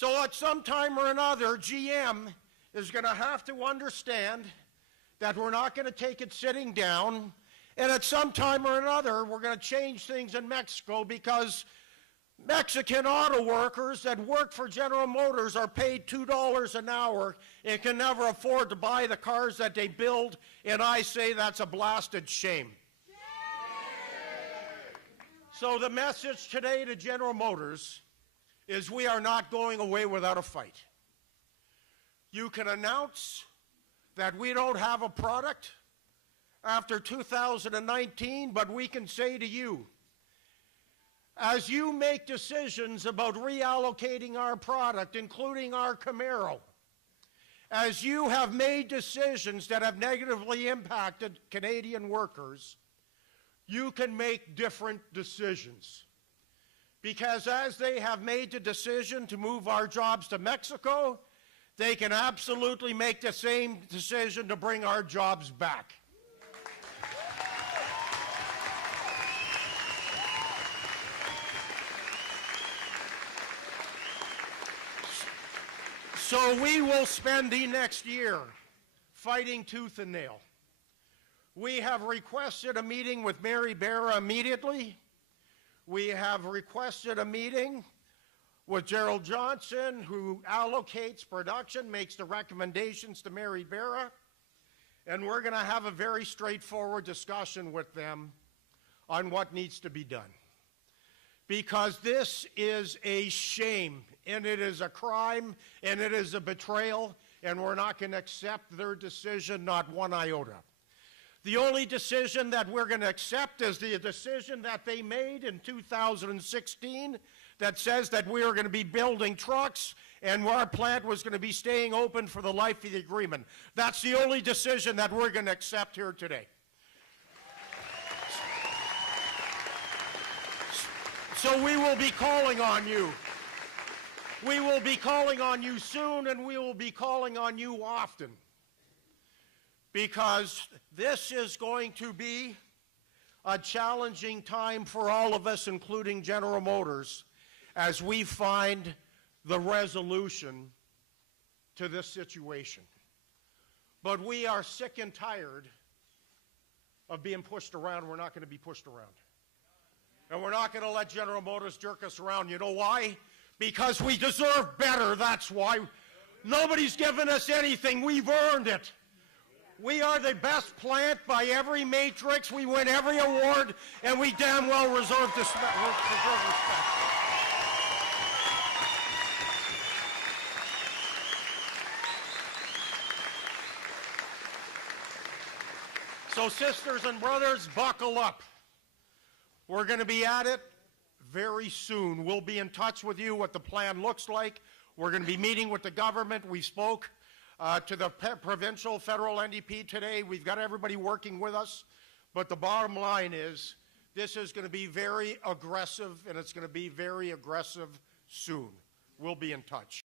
So at some time or another, GM is going to have to understand that we're not going to take it sitting down, and at some time or another, we're going to change things in Mexico because Mexican auto workers that work for General Motors are paid $2 an hour and can never afford to buy the cars that they build, and I say that's a blasted shame. So the message today to General Motors is we are not going away without a fight. You can announce that we don't have a product after 2019, but we can say to you, as you make decisions about reallocating our product, including our Camaro, as you have made decisions that have negatively impacted Canadian workers, you can make different decisions. Because as they have made the decision to move our jobs to Mexico, they can absolutely make the same decision to bring our jobs back. So we will spend the next year fighting tooth and nail. We have requested a meeting with Mary Barra immediately. We have requested a meeting with Gerald Johnson, who allocates production, makes the recommendations to Mary Barra, and we're going to have a very straightforward discussion with them on what needs to be done. Because this is a shame, and it is a crime, and it is a betrayal, and we're not going to accept their decision, not one iota. The only decision that we're going to accept is the decision that they made in 2016 that says that we are going to be building trucks and our plant was going to be staying open for the life of the agreement. That's the only decision that we're going to accept here today. So we will be calling on you. We will be calling on you soon, and we will be calling on you often. Because this is going to be a challenging time for all of us, including General Motors, as we find the resolution to this situation. But we are sick and tired of being pushed around. We're not going to be pushed around. And we're not going to let General Motors jerk us around. You know why? Because we deserve better, that's why. Nobody's given us anything. We've earned it. We are the best plant by every matrix. We win every award, and we damn well deserve respect. So sisters and brothers, buckle up. We're going to be at it very soon. We'll be in touch with you what the plan looks like. We're going to be meeting with the government. We spoke to the provincial, federal NDP today. We've got everybody working with us. But the bottom line is this is going to be very aggressive, and it's going to be very aggressive soon. We'll be in touch.